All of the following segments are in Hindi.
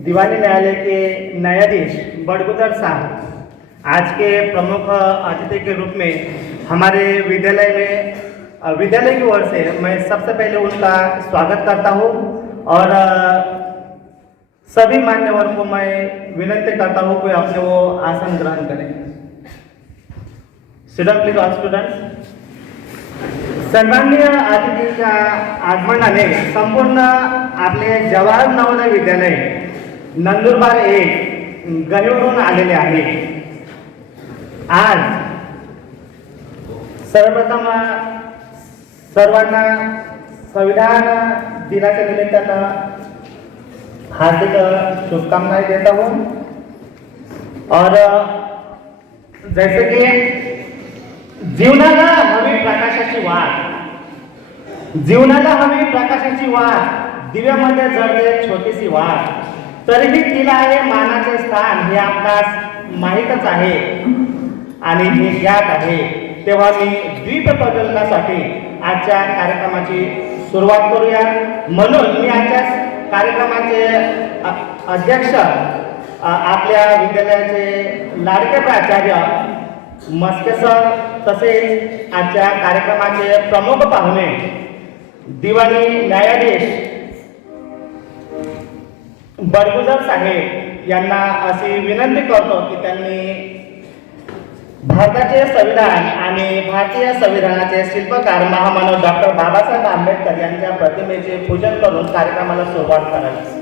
दीवानी न्यायालय के न्यायाधीश बड़गुजर साहब आज के प्रमुख अतिथि के रूप में हमारे विद्यालय में विद्यालय की ओर से मैं सबसे पहले उनका स्वागत करता हूं और सभी मान्यवरों को मैं विनती करता हूं कि अपने वो आसन ग्रहण करें। Student please, all students. सन्माननीय अतिथीच्या आगमनाने संपूर्ण आपले जवाहर नवोदय विद्यालय नंदुरबार एक गहिवरून आलेले आहे। आज सर्वप्रथम सर्वांना संविधान दिनाच्या निमित्तानं हार्दिक शुभकामनाएं देता हूँ और जैसे कि जीवनाला हवी प्रकाशाची वाट, जीवनाला हवी प्रकाशाची वाट, दिव्यामध्ये जळते छोटीशी वाट, तरीही तिला आहे मानाचे स्थान हे आपणास माहीतच आहे आणि हे ज्ञात आहे। तेव्हा मी द्वीप प्रज्वलनासाठी आजच्या कार्यक्रमाची सुरुवात करूया। म्हणून मी आजच्या कार्यक्रमाचे अध्यक्ष आपल्या विद्यालयाचे लाडके प्राचार्य मस्के सर तसेच आजच्या कार्यक्रमाचे प्रमुख पाहुणे दिवाणी न्यायाधीश बड़गुजर साहेब यांना अशी विनंती करतो की त्यांनी भारताचे संविधान आणि भारतीय संविधानाचे शिल्पकार महामानव डॉक्टर बाबासाहेब आंबेडकर यांच्या प्रतिमेचे पूजन करून कार्यक्रमाला सुरुवात करावी।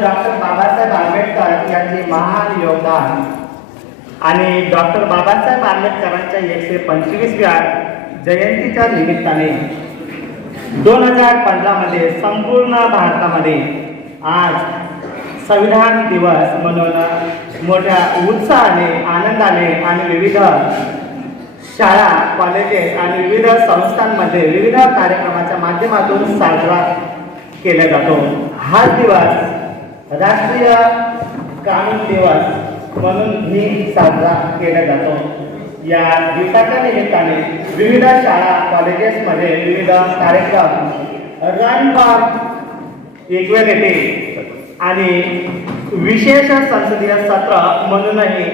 डॉक्टर बाबासाहेब आंबेडकर यांचे महान योगदान आणि डॉक्टर बाबासाहेब आंबेडकरांच्या 125व्या जयंतीच्या निमित्ताने 2015 मध्ये संपूर्ण भारतामध्ये आज संविधान दिवस म्हणून मोठ्या उत्साहाने आनंदाने आणि विविध शाळा कॉलेजेस आणि विविध संस्थांमध्ये विविध कार्यक्रमाच्या माध्यमातून साजरा केला जातो। हा दिवस राष्ट्रीय कानून दिवस म्हणून साजरा केला जातो। या दिवसाच्या निमित्ताने विविध शाळा कॉलेजेसमध्ये विविध कार्यक्रम रन फॉर इक्वॅलिटी आणि विशेष संसदीय सत्र म्हणूनही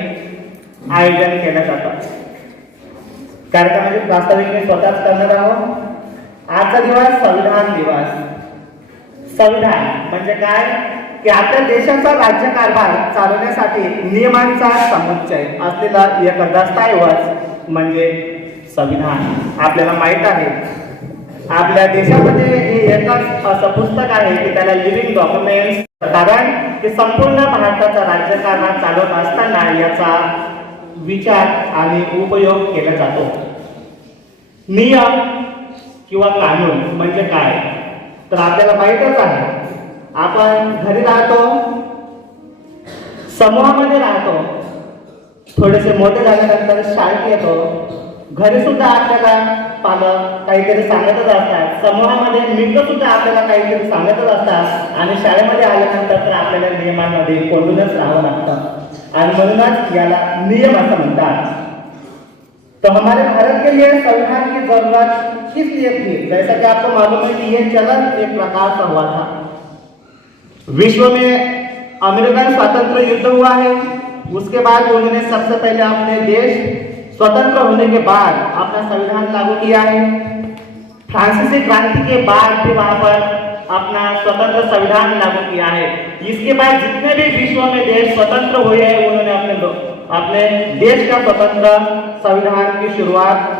आयोजन केलं जातं। कार्यक्रमाची वास्तविक मी स्वतःच करणार आहोत। आजचा दिवस संविधान दिवस। संविधान म्हणजे काय की आपल्या देशाचा राज्यकारभार चालवण्यासाठी नियमांचा समुच्चय असलेला एक दस्तऐवज म्हणजे संविधान। आपल्याला माहित आहे आपल्या देशामध्ये हे एकच असं पुस्तक आहे की त्याला लिव्हिंग डॉक्युमेंट्स, कारण की संपूर्ण भारताचा राज्यकारभार चालवत असताना याचा विचार आणि उपयोग केला जातो। नियम किंवा कानून म्हणजे काय तर आपल्याला माहितच आहे। आपण घरी राहतो, समूहामध्ये राहतो, थोडेसे मोठे झाल्यानंतर शाळेत येतो, घरी सुद्धा आपल्याला पालक काहीतरी सांगतच असतात, समूहामध्ये मित्र सुद्धा आपल्याला काहीतरी सांगतच असतात आणि शाळेमध्ये आल्यानंतर तर आपल्याला नियमांमध्ये कोंडूनच राहावं लागतं आणि म्हणूनच याला नियम असं म्हणतात. तो हमारे भारत के लिए संविधान की जरूरत किस लिए थी? जैसा कि आपको मालूम है कि ये चलन एक प्रकार का हुआ था. विश्व में अमेरिकन स्वतंत्र युद्ध हुआ है, उसके बाद उन्होंने सबसे पहले अपने देश स्वतंत्र होने के बाद अपना संविधान लागू किया है. फ्रांसीसी क्रांति के बाद भी वहां पर अपना स्वतंत्र संविधान लागू किया है. इसके बाद जितने भी विश्व में देश स्वतंत्र हुए हैं उन्होंने अपने देश का स्वतंत्र संविधान की शुरुआत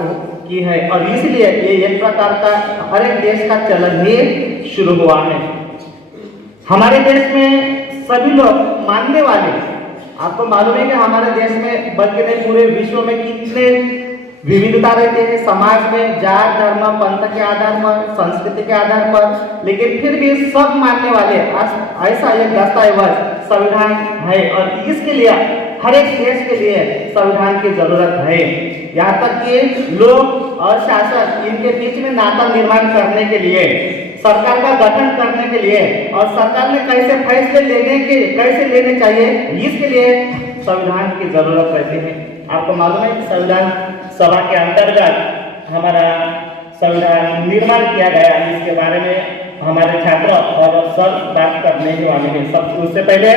की है और इसलिए ये एक प्रकार का हर एक देश का चलन ही शुरू हुआ है. हमारे देश में सभी लोग मानने वाले, आपको मालूम है कि हमारे देश में बल्कि नहीं पूरे विश्व में कितने विविधता रहते हैं समाज में, जात धर्म पंथ के आधार पर, संस्कृति के आधार पर, लेकिन फिर भी सब मानने वाले ऐसा एक दस्तावेज संविधान है और इसके लिए हर एक देश के लिए संविधान की जरूरत है. यहाँ तक कि लोग और शासक इनके बीच में नाता निर्माण करने के लिए, सरकार का गठन करने के लिए और सरकार ने कैसे फैसले कैसे लेने चाहिए इसके लिए संविधान की जरूरत रहती है. आपको मालूम है कि संविधान सभा के अंतर्गत हमारा संविधान निर्माण किया गया. इसके बारे में हमारे छात्र और सर बात करने ही वाले हैं. सब उससे पहले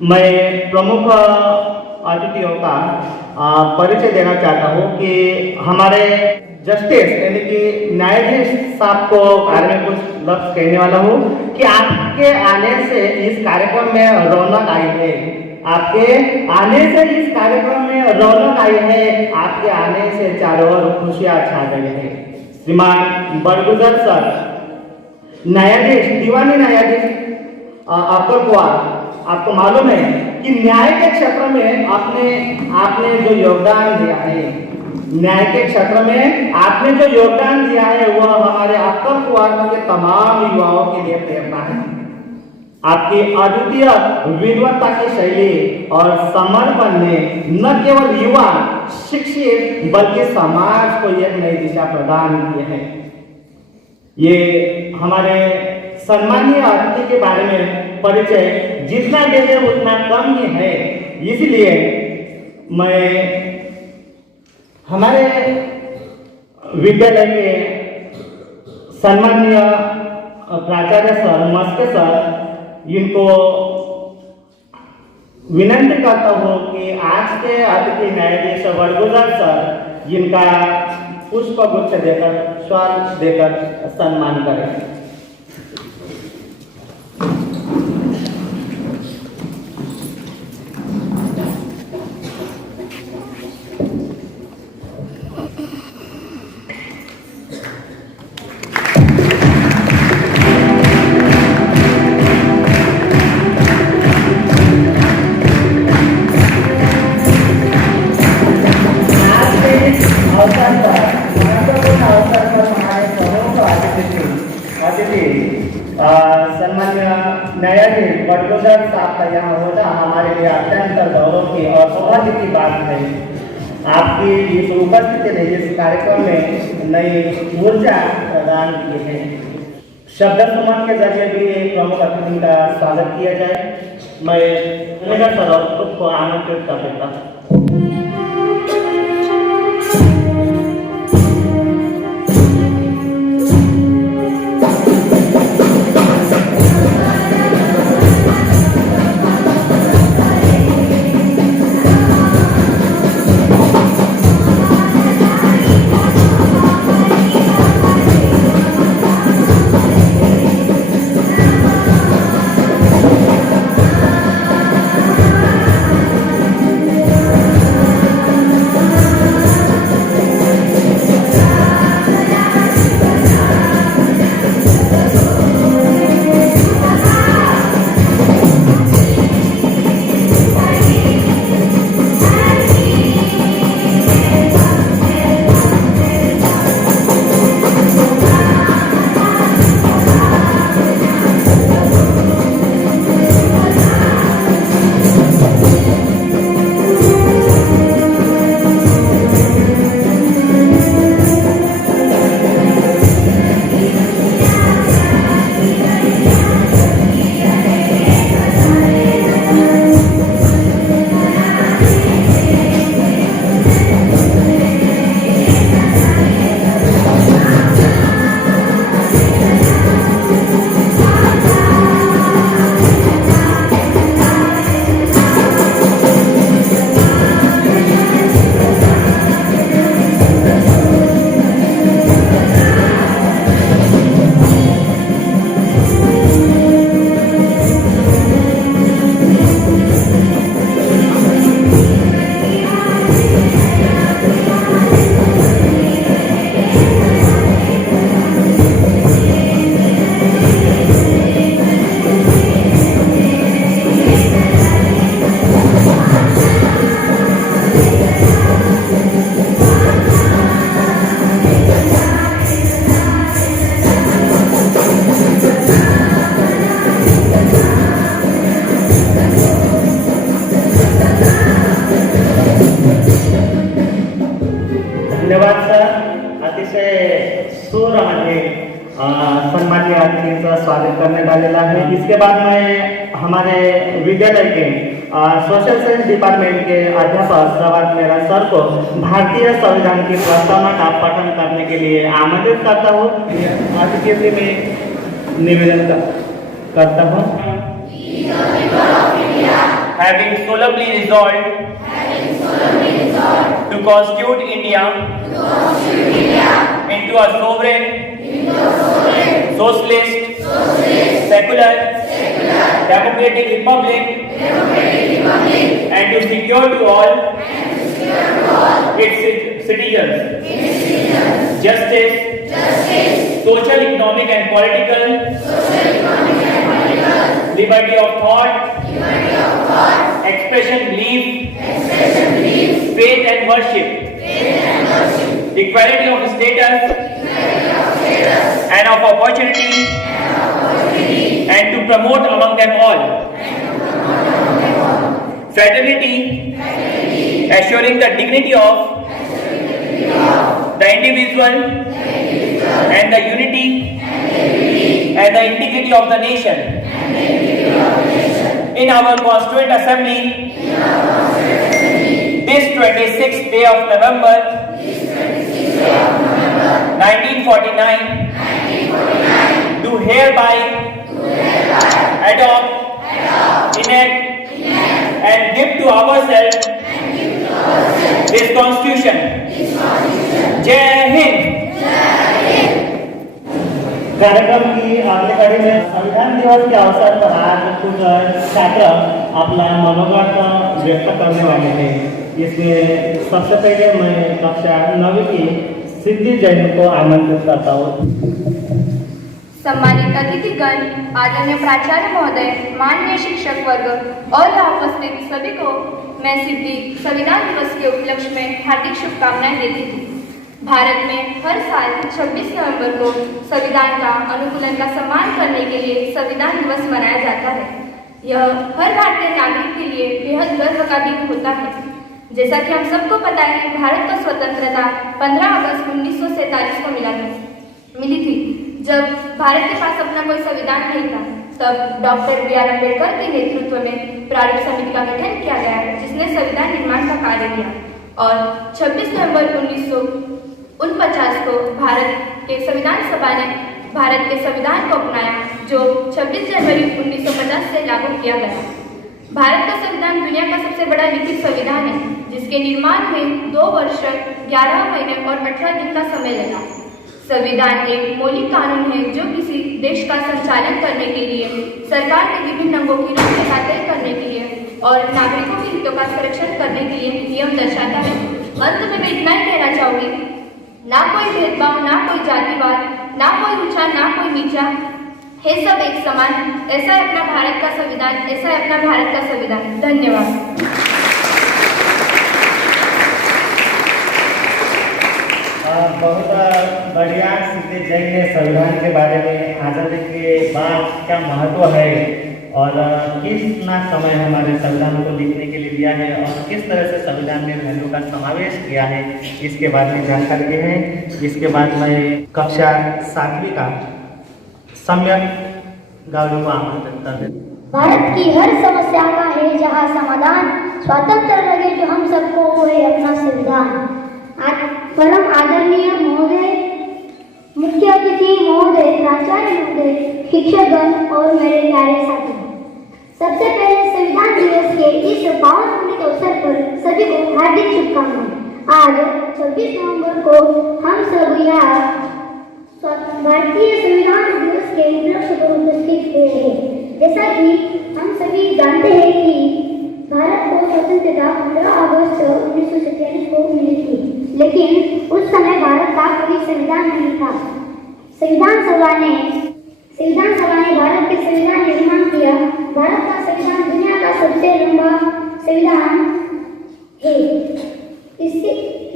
मैं प्रमुख अतिथियों का परिचय देना चाहता हूँ कि हमारे जस्टिस यानी कि न्यायाधीश साहब को बारे में कुछ लफ्ज कहने वाला हूँ कि आपके आने से इस कार्यक्रम में रौनक आई है. आपके आने से इस कार्यक्रम में रौनक आई है. आपके आने से चारों ओर खुशियां छा गई है. श्रीमान बड़गुजर सर, न्यायाधीश, दीवानी न्यायाधीश अब्दुल कुआर, आपको मालूम है कि न्याय के क्षेत्र में आपने जो योगदान दिया है, न्याय के क्षेत्र में आपने जो योगदान दिया है वह हमारे अब्दुल कुआर के तमाम युवाओं के लिए प्रेरणा है. आपकी अद्वितीय विद्वता की शैली और समर्पण ने न केवल युवा शिक्षित बल्कि समाज को एक नई दिशा प्रदान की है. ये हमारे सम्मानीय अतिथि के बारे में परिचय जितना देते उतना कम ही है. इसलिए मैं हमारे विद्यालय के सम्मानीय प्राचार्य सर, मस्के सर, इनको विनंती करता हूँ कि आज के अतिथि न्यायाधीश बड़गुजर सर जिनका पुष्प गुच्छ देकर शाल देकर सम्मान करें. सम्मान्य न्यायाधीश बड़गुजर साहब का यहाँ होना हमारे लिए अत्यंत गौरव की और सौभाग्य की बात है. आपकी इस उपस्थिति ने इस कार्यक्रम में नई ऊर्जा प्रदान की है. शब्द सुमन के जरिए भी एक प्रमुख अतिथि का स्वागत किया जाए. मैं सर को आमंत्रित कर देता हूँ. अतिशय सूरमध्ये सम्मानीय अतिथिंचं स्वागत करण्यात आलेलं आहे। इसके बाद में हमारे विद्यालय के सोशल साइंस डिपार्टमेंट के अध्यापक सवाद मेरा सर को भारतीय संविधान की प्रस्तावना का पठन करने के लिए आमंत्रित करता हूँ। अतिथि से मैं निवेदन करता हूँ। Having solemnly resolved to constitute India into a sovereign, socialist, secular, democratic republic, and to secure to all its citizens justice, social, economic, and political liberty of thought, expression, belief, faith and worship, equality of status and of opportunity, and to promote among them all fraternity, assuring the dignity of the individual and the unity and the integrity of the nation. In our Constituent Assembly, this 26th day of November 1949, do hereby adopt, enact, and give to ourselves this Constitution. Jai Hind. कार्यक्रम की अगली कड़ी में संविधान दिवस के अवसर पर आज कुछ छात्र अपना मनोगत व्यक्त करने वाले हैं। इसमें सबसे पहले मैं कक्षा 9वीं की सिद्धि जैन को आमंत्रित करता हूँ। सम्मानित अतिथिगण, आदरणीय प्राचार्य महोदय, माननीय शिक्षक वर्ग और यहाँ उपस्थित सभी को मैं सिद्धि संविधान दिवस के उपलक्ष्य में हार्दिक शुभकामनाएं देती हूँ। भारत में हर साल 26 नवंबर को संविधान का अनुकूलन का सम्मान करने के लिए संविधान दिवस मनाया जाता है। यह हर भारतीय नागरिक के लिए बेहद गर्व का दिन होता है। जैसा कि हम सबको पता है, भारत को स्वतंत्रता 15 अगस्त 1947 को मिली थी। जब भारत के पास अपना कोई संविधान नहीं था, तब डॉक्टर B.R. अम्बेडकर के नेतृत्व में प्रारूप समिति का गठन किया गया, जिसने संविधान निर्माण का कार्य किया और 26 नवंबर 1949 को भारत के संविधान सभा ने भारत के संविधान को अपनाया, जो 26 जनवरी 1950 से लागू किया गया। भारत का संविधान दुनिया का सबसे बड़ा लिखित संविधान है, जिसके निर्माण में 2 वर्ष 11 महीने और 18 दिन का समय लगा। संविधान एक मौलिक कानून है जो किसी देश का संचालन करने के लिए, सरकार के विभिन्न अंगों की रूपरेखा तय करने के लिए और नागरिकों के हितों का संरक्षण करने के लिए नियम दर्शाता है। अंत में मैं इतना ही कहना चाहूंगी, ना कोई भेदभाव, ना कोई जातिवाद, ना कोई ऊंचा, ना कोई नीचा, है सब एक समान। ऐसा है अपना भारत का संविधान, ऐसा है अपना भारत का संविधान। धन्यवाद। बहुत बढ़िया सिद्धि जैन ने संविधान के बारे में, आज़ादी के बाद क्या महत्व है और कितना समय हमारे संविधान को लिखने के लिए दिया है और किस तरह से संविधान में वैल्यू का समावेश किया है, इसके बारे में जानकारी दी है। इसके बाद मैं कक्षा 7वीं का सम्यक गावड़े को आमंत्रित कर देता हूं। भारत की हर समस्या का है जहाँ समाधान, स्वतंत्र लगे जो हम सबको, वो है अपना संविधान। परम आदरणीय महोदय, मुख्य अतिथि महोदय, प्राचार्य महोदय, शिक्षकगण और मेरे प्यारे साथी, सबसे पहले संविधान दिवस के इस पावन अमृत अवसर पर सभी को हार्दिक शुभकामनाएं। आज 26 नवंबर को हम सब यहाँ भारतीय संविधान दिवस के उपलक्ष्य पर उपस्थित हुए हैं। जैसा कि हम सभी जानते हैं कि भारत को स्वतंत्रता 15 अगस्त 1947 को मिली थी, लेकिन उस समय भारत का कोई संविधान नहीं था। संविधान सभा ने भारत के संविधान निर्माण किया। भारत का संविधान दुनिया का सबसे लंबा संविधान है।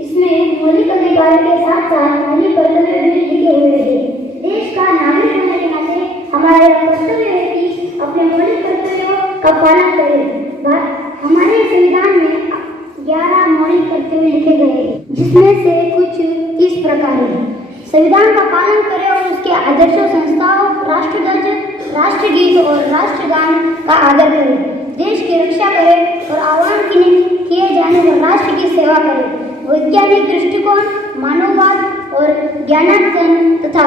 इसमें मौलिक अधिकार के साथ साथ मौलिक कर्तव्य भी लिखे हुए हैं। देश का नागरिक होने के नाते हमारा कर्तव्य है कि अपने मौलिक कर्तव्यों का पालन करें। हमारे संविधान में 11 मौलिक कर्तव्य लिखे गए हैं, जिसमें से कुछ इस प्रकार है। करें, संविधान का पालन करें और उसके आदर्शों, संस्थाओं, राष्ट्रध्वज, राष्ट्रगीत और राष्ट्रगान का आदर करें, देश की रक्षा करें और आह्वान किए जाने पर राष्ट्र की सेवा करें, वैज्ञानिक दृष्टिकोण, मानववाद और ज्ञानार्जन तथा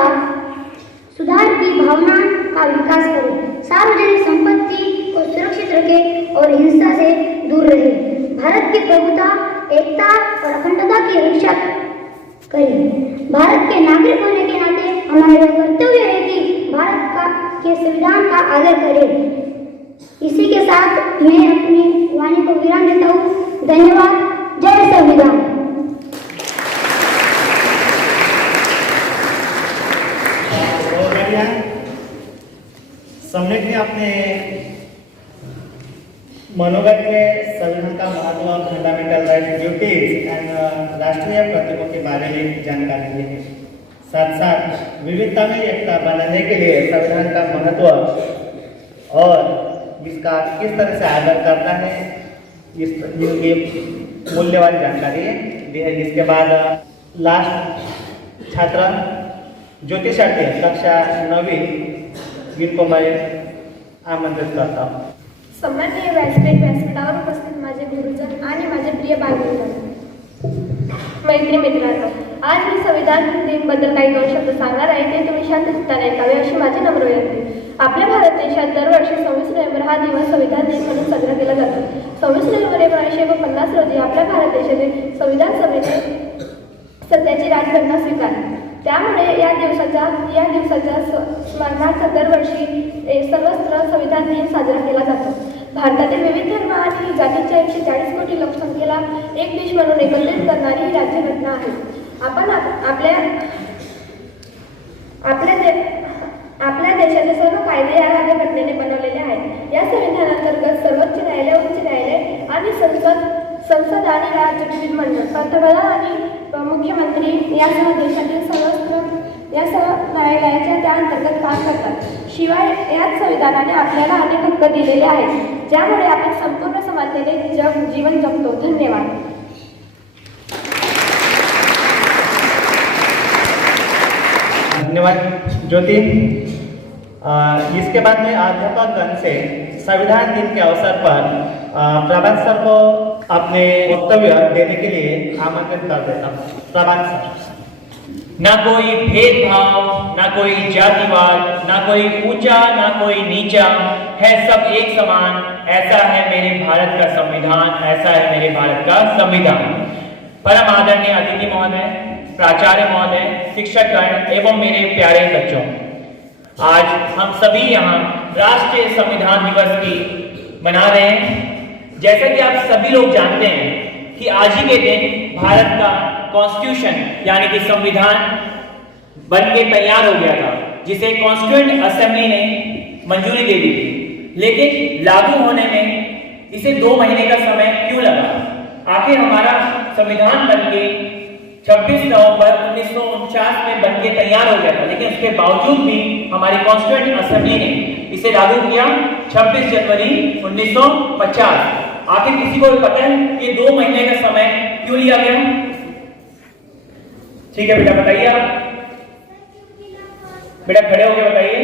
सुधार की भावना का विकास करें, सार्वजनिक संपत्ति को सुरक्षित रखें और हिंसा से दूर रहें, भारत की प्रभुता, एकता और अखंडता की रक्षा करें। भारत के नागरिक होने के नाते हमारा कर्तव्य है कि के संविधान का आदर करें। इसी के साथ मैं अपनी वाणी को विराम देता हूँ। धन्यवाद। जय संविधान। सम्राट ने अपने मनोगत में संविधान का महत्व, फंडामेंटल राइट, ड्यूटीज एंड राष्ट्रीय प्रतीकों के बारे में जानकारी दी है। साथ साथ विविधता में एकता बनाने के लिए संविधान का महत्व और इसका किस तरह से आदर करता है, ये मूल्यवान जानकारी दी है। इसके बाद लास्ट छात्र ज्योति शेट्टी, कक्षा 9वीं, जिनको मैं आमंत्रित करता हूँ। सन्माननीय व्यासपीठावर उपस्थित माझे गुरुजन आणि माझे प्रिय बालमित्र, मैत्री मित्रांनो, आज मी संविधान दिनबद्दल काही 2 शब्द सांगणार आहे। ते तुम्ही शांत चित्ताने ऐकावे अशी माझी नम्र विनंती। आपल्या भारत देशात दरवर्षी 26 नोव्हेंबर हा दिवस संविधान दिन म्हणून साजरा केला जातो। 26 नोव्हेंबर 1950 रोजी आपल्या भारत देशातील संविधान सभेने सध्याची राज्यघटना स्वीकारली। त्यामुळे या दिवसाच्या स्मरणार्थ दरवर्षी सर्वत्र संविधान दिन साजरा केला जातो। भारतातील विविध धर्म आणि जातीच्या 140 कोटी लोकसंख्येला एक देश म्हणून एकत्रित करणारी ही राज्यघटना आहे। आपण आपल्या देशाचे सर्व कायदे या राज्यघटनेने बनवलेले आहेत। या संविधानांतर्गत सर्वोच्च न्यायालय, उच्च न्यायालय आणि संसद आणि राज्य विविध मंडळ, पंतप्रधान आणि मुख्यमंत्री यासह देशातील सर्व न्यायालयाच्या त्या अंतर्गत काम करतात। शिवाय याच संविधानाने आपल्याला अनेक हक्क दिलेले आहेत, ज्यामुळे आपण संपूर्ण समानतेने जीवन जगतो। धन्यवाद। धन्यवाद ज्योति। इसके बाद में अध्यापकगण से संविधान दिन के अवसर पर प्रभात सर को अपने वक्तव्य देने के लिए आमंत्रित कर देता हूँ। प्रभात सर। ना कोई भेदभाव, ना कोई जातिवाद, ना कोई ऊंचा, ना कोई नीचा है, सब एक समान। ऐसा है मेरे भारत का संविधान, ऐसा है मेरे भारत का संविधान। परम आदरणीय अतिथि महोदय, प्राचार्य महोदय, शिक्षकगण एवं मेरे प्यारे बच्चों, आज हम सभी यहाँ राष्ट्रीय संविधान दिवस की मना रहे हैं। जैसा कि आप सभी लोग जानते हैं कि आज ही के दिन भारत का कॉन्स्टिट्यूशन यानी कि संविधान बनके तैयार हो गया था, जिसे कॉन्स्टिट्यूएंट असेंबली ने मंजूरी दे दी थी। लेकिन लागू होने में इसे 2 महीने का समय क्यों लगा? आखिर हमारा संविधान बनके 26 नवंबर 1949 में बनके तैयार हो गया था, लेकिन उसके बावजूद भी हमारी कॉन्स्टिट्यूएंट असेंबली ने इसे लागू किया 26 जनवरी 1950। आखिर किसी को पता है कि 2 महीने का समय क्यों लिया गया? ठीक है बेटा, बताइए आप। बेटा खड़े होकर बताइए।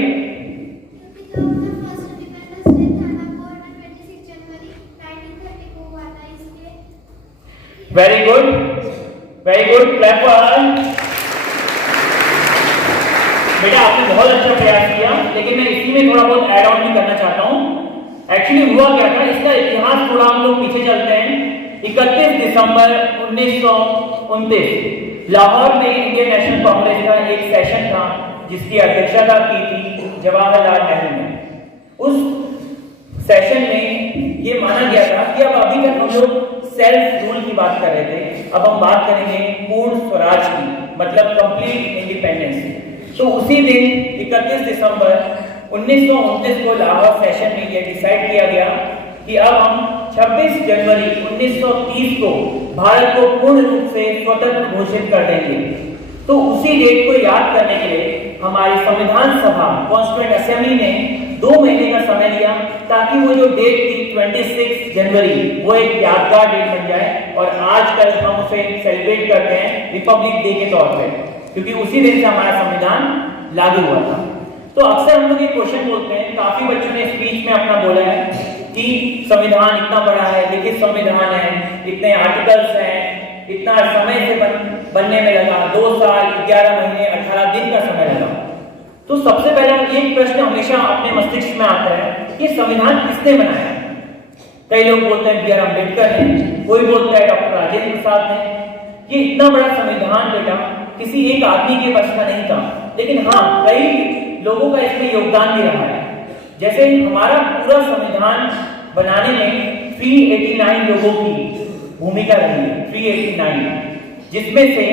Very good, very good, clap for. बेटा आपने बहुत अच्छा प्रयास किया, लेकिन मैं इसी में थोड़ा बहुत ऐड ऑन भी करना चाहता हूँ। एक्चुअली हुआ क्या था, इसका इतिहास थोड़ा हम लोग पीछे चलते हैं। 31 दिसंबर 1929 लाहौर में इंडियन नेशनल कांग्रेस का एक सेशन था, जिसकी अध्यक्षता की थी जवाहरलाल नेहरू ने। उस सेशन में ये माना गया था कि अब अभी तक हम लोग सेल्फ रूल की बात कर रहे थे, अब हम बात करेंगे पूर्ण स्वराज की, मतलब कंप्लीट इंडिपेंडेंस। तो उसी दिन 31 दिसंबर 1929 को लाहौर सेशन में यह डिसाइड किया गया कि अब हम 26 जनवरी 1930 को भारत को पूर्ण रूप से स्वतंत्र घोषित कर देंगे। तो उसी डेट को याद करने के लिए हमारी संविधान सभा कॉन्स्टिट्यूएंट असेंबली ने 2 महीने का समय लिया, ताकि वो जो डेट थी 26 जनवरी वो एक यादगार डेट बन जाए और आजकल हम उसे सेलिब्रेट करते हैं रिपब्लिक डे के तौर पे। क्योंकि उसी दिन से हमारा संविधान लागू हुआ था। तो अक्सर हम लोग ये क्वेश्चन बोलते हैं, काफी बच्चों ने स्पीच में अपना बोला है कि संविधान इतना बड़ा है, लिखित संविधान है, इतने आर्टिकल्स हैं, इतना समय से बनने में लगा, 2 साल 11 महीने 18 दिन का समय लगा। तो सबसे पहला ये प्रश्न हमेशा अपने मस्तिष्क में आता है कि संविधान किसने बनाया? कई लोग बोलते हैं बी.आर. अम्बेडकर ने, कोई बोलता है डॉक्टर राजेंद्र प्रसाद ने। ये इतना बड़ा संविधान बेटा किसी एक आदमी के बस का नहीं था, लेकिन हाँ कई लोगों का इसमें योगदान भी रहा है। जैसे हमारा पूरा संविधान बनाने में 389 लोगों की भूमिका रही है, 389, जिसमें से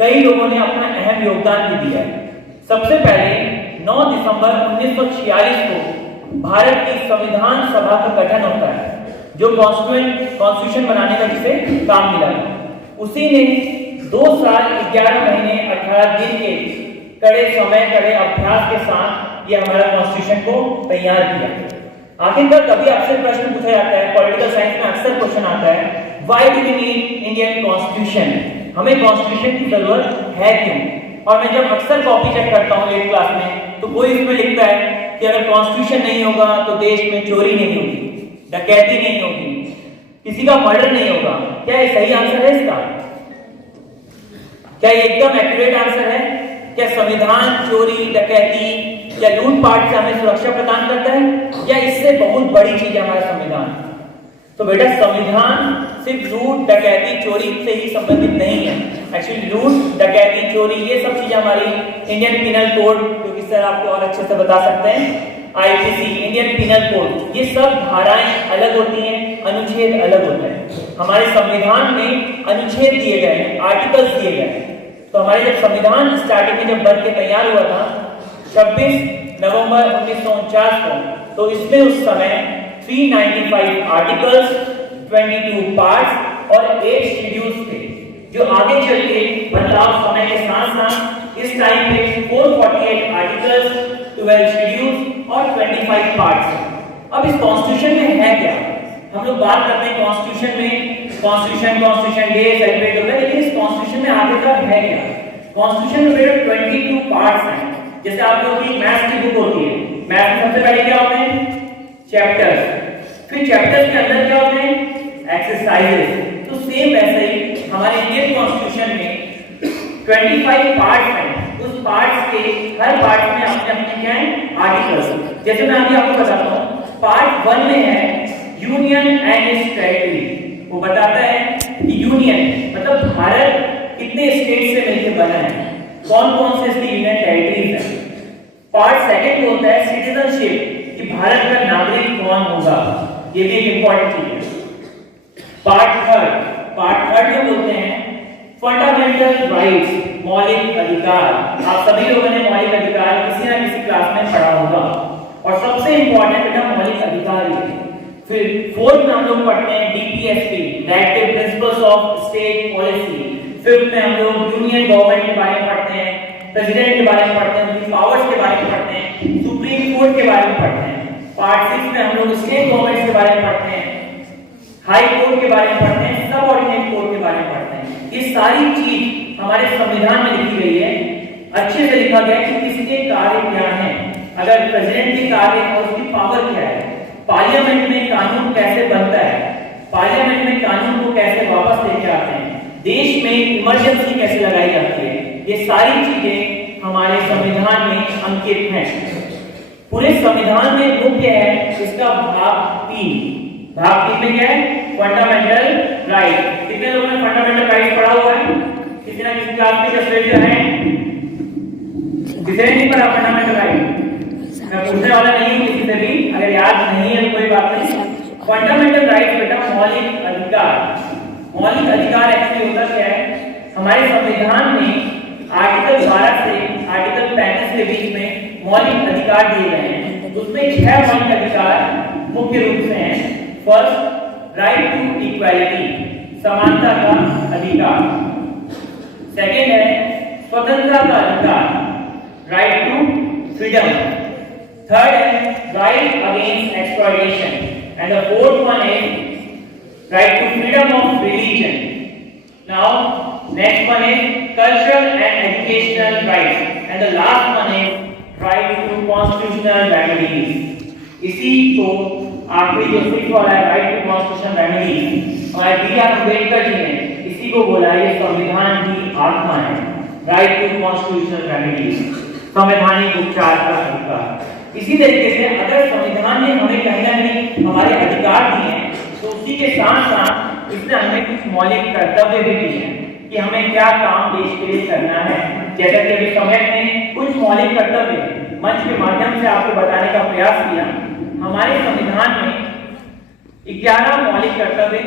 कई लोगों ने अपना अहम योगदान भी दिया है। सबसे पहले 9 दिसंबर 1946 को भारत की संविधान सभा का गठन होता है, जो कॉन्स्टिट्यूशन बनाने का जिसे काम मिला था। उसी ने 2 साल 11 महीने 18 दिन के कड़े समय, कड़े अभ्यास के साथ ये हमारा कॉन्स्टिट्यूशन को तैयार किया। आखिरकार कभी आपसे प्रश्न पूछा जाता है, पॉलिटिकल साइंस में अक्सर क्वेश्चन आता है, why do we need Indian constitution? हमें कॉन्स्टिट्यूशन की जरूरत है क्यों? और मैं जब अक्सर कॉपी चेक करता हूँ 8th क्लास में, तो कोई इसमें लिखता है कि अगर कॉन्स्टिट्यूशन नहीं होगा तो देश में चोरी नहीं होगी, डकैती नहीं होगी, किसी का मर्डर नहीं होगा। क्या ये सही आंसर है इसका? क्या ये एकदम एक्यूरेट आंसर है? क्या संविधान चोरी, डकैती या लूटपाट से हमें सुरक्षा प्रदान करता है, या इससे बहुत बड़ी चीज है हमारा संविधान? तो बेटा संविधान सिर्फ लूट, डकैती, चोरी से ही संबंधित नहीं है। एक्चुअली लूट, डकैती, चोरी ये सब चीजें हमारी इंडियन पिनल कोड, जो कि सर आपको और अच्छे से बता सकते हैं, IPC, इंडियन पिनल कोड, ये सब धाराएं अलग होती हैं, अनुच्छेद अलग होते हैं। हमारे संविधान में अनुच्छेद दिए गए हैं, आर्टिकल्स दिए गए हैं। तो हमारे जब संविधान स्टार्टिंग में जब बन के तैयार हुआ था 26 नवंबर 1949 को, तो इसमें उस समय 395 आर्टिकल्स, 22 पार्ट्स और 8 शेड्यूल्स थे, जो आगे चल के बदलाव समय के साथ साथ इस टाइम पे 448 आर्टिकल्स, 12 शेड्यूल्स और 25 पार्ट्स हैं। अब इस कॉन्स्टिट्यूशन में है क्या? हम लोग बात करते हैं कॉन्स्टिट्यूशन में, कॉन्स्टिट्यूशन डे सेलिब्रेट होता है, लेकिन इस कॉन्स्टिट्यूशन में आखिरकार है क्या? कॉन्स्टिट्यूशन में 22 पार्ट्स हैं। जैसे आप लोगों की मैथ्स की बुक होती है, मैथ्स में सबसे पहले क्या होते हैं? चैप्टर्स, फिर चैप्टर्स के अंदर क्या होते हैं? एक्सरसाइजेस। तो सेम वैसे ही हमारे इंडियन कॉन्स्टिट्यूशन में 25 पार्ट्स हैं। उस पार्ट्स के हर पार्ट में अपने क्या है? आर्टिकल्स। जैसे मैं अभी आपको बताता हूँ, पार्ट 1 में है यूनियन एंड इट्स टेरिटरी। वो बताता है कि यूनियन मतलब भारत कितने स्टेट से मिलकर बना है, कौन कौन से इसकी यूनियन टेरिटरीज हैं। पार्ट 2 होता है सिटीजनशिप, कि भारत का नागरिक कौन होगा, ये भी एक इंपॉर्टेंट चीज है। पार्ट 3 में बोलते हैं फंडामेंटल राइट्स, मौलिक अधिकार। आप सभी लोगों ने मौलिक अधिकार किसी ना किसी क्लास में पढ़ा होगा, और सबसे इंपॉर्टेंट बेटा मौलिक अधिकार ही। फिर 4th में हम लोग पढ़ते हैं DPSP, directive principles of state policy. 5th में हम लोग यूनियन गवर्नमेंट के बारे में पढ़ते हैं, प्रेसिडेंट के बारे में पढ़ते हैं, उनकी पावर्स के बारे में पढ़ते हैं, सुप्रीम कोर्ट के बारे में पढ़ते हैं। पार्ट 6 में हम लोग स्टेट गवर्नमेंट के बारे में पढ़ते हैं, हाई कोर्ट के बारे में पढ़ते हैं, सब ऑर्डिनेट कोर्ट के बारे में पढ़ते हैं। ये सारी चीज हमारे संविधान में लिखी गई है, अच्छे से लिखा गया है कि किसके कार्य क्या हैं, अगर प्रेसिडेंट के कार्य और उसकी पावर क्या है, पार्लियामेंट में कानून कैसे बनता है, पार्लियामेंट में कानून को कैसे वापस लेके आते हैं, देश में इमरजेंसी कैसे लगाई जाती है, ये सारी चीजें हमारे संविधान में अंकित हैं। पूरे संविधान में मुख्य है इसका भाग 3। भाग 3 में क्या है? Fundamental right. कितने लोगों ने फंडामेंटल राइट पढ़ा हुआ है? किसी ना किसी क्लास में जो है, किसी ने नहीं पढ़ा फंडामेंटल राइट? मैं पूछने वाला नहीं हूं किसी से भी, अगर याद नहीं है तो कोई बात नहीं। फंडामेंटल राइट बेटा मौलिक अधिकार। मौलिक अधिकार एक्चुअली होता क्या है? हमारे संविधान में आर्टिकल 12 से आर्टिकल 35 के बीच में मौलिक अधिकार दिए गए हैं। उसमें 6 मौलिक अधिकार मुख्य रूप से हैं। फर्स्ट, राइट टू इक्वालिटी, समानता का अधिकार। सेकेंड है स्वतंत्रता का अधिकार, राइट टू फ्रीडम। थर्ड है right against exploitation, and the fourth one is right to freedom of religion. Now Next one is cultural and educational rights, and the last one is right to constitutional remedies. इसी को आखिरी जो फिफ्थ वाला है राइट टू कॉन्स्टिट्यूशनल रेमेडीज, हमारे B.आर. अम्बेडकर जी ने इसी को बोला है ये संविधान की आत्मा है। राइट टू कॉन्स्टिट्यूशनल रेमेडीज, संवैधानिक उपचार का अधिकार। इसी तरीके से अगर संविधान ने हमें कहीं ना कहीं हमारे अधिकार दिए हैं तो उसी के साथ साथ इसने हमें कुछ मौलिक कर्तव्य भी दिए हैं कि हमें क्या काम देश के लिए करना है। जैसा कि अभी समय में कुछ मौलिक कर्तव्य मंच के माध्यम से आपको बताने का प्रयास किया। हमारे संविधान में 11 मौलिक कर्तव्य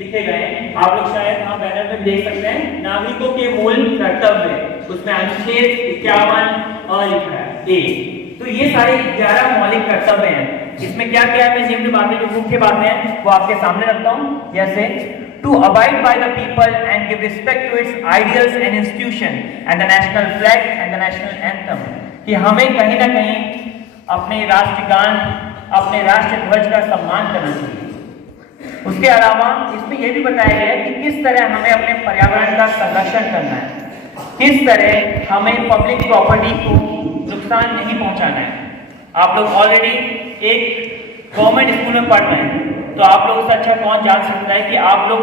लिखे गए हैं। आप लोग शायद यहाँ बैनर में देख सकते हैं, नागरिकों के मूल कर्तव्य, उसमें अनुच्छेद 51 अ लिखा है ए। तो ये सारे 11 मौलिक कर्तव्य हैं। इसमें क्या क्या है, मैं निम्न बातें जो मुख्य बातें हैं वो आपके सामने रखता हूँ। जैसे to abide by the people and give respect to its ideals and institution and the national flag and the national anthem, कि हमें कहीं ना कहीं अपने राष्ट्रगान, अपने राष्ट्र ध्वज का सम्मान करना चाहिए। उसके अलावा इसमें यह भी बताया गया है कि किस तरह हमें अपने पर्यावरण का संरक्षण करना है, किस तरह हमें पब्लिक प्रॉपर्टी को नुकसान नहीं पहुंचाना है। आप लोग ऑलरेडी एक गवर्नमेंट स्कूल में पढ़ रहे हैं, तो आप लोगों से अच्छा कौन जान सकता है कि आप लोग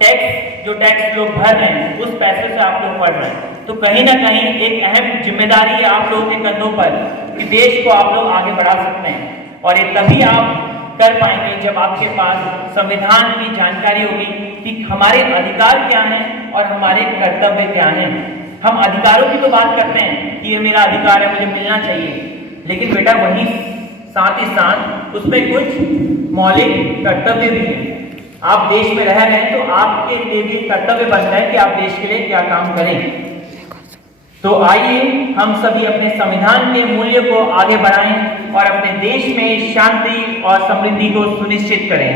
टैक्स लोग भर रहे हैं उस पैसे से आप लोग पढ़ रहे हैं। तो कहीं ना कहीं एक अहम जिम्मेदारी है आप लोगों के कंधों पर कि देश को आप लोग आगे बढ़ा सकते हैं, और ये तभी आप कर पाएंगे जब आपके पास संविधान की जानकारी होगी कि हमारे अधिकार क्या हैं और हमारे कर्तव्य क्या हैं। हम अधिकारों की तो बात करते हैं कि ये मेरा अधिकार है, मुझे मिलना चाहिए, लेकिन बेटा वही साथ ही साथ उसमें कुछ मौलिक कर्तव्य भी हैं। आप देश में रह रहे हैं तो आपके लिए भी कर्तव्य बनता है कि आप देश के लिए क्या काम करें। तो आइए हम सभी अपने संविधान के मूल्य को आगे बढ़ाएं और अपने देश में शांति और समृद्धि को सुनिश्चित करें।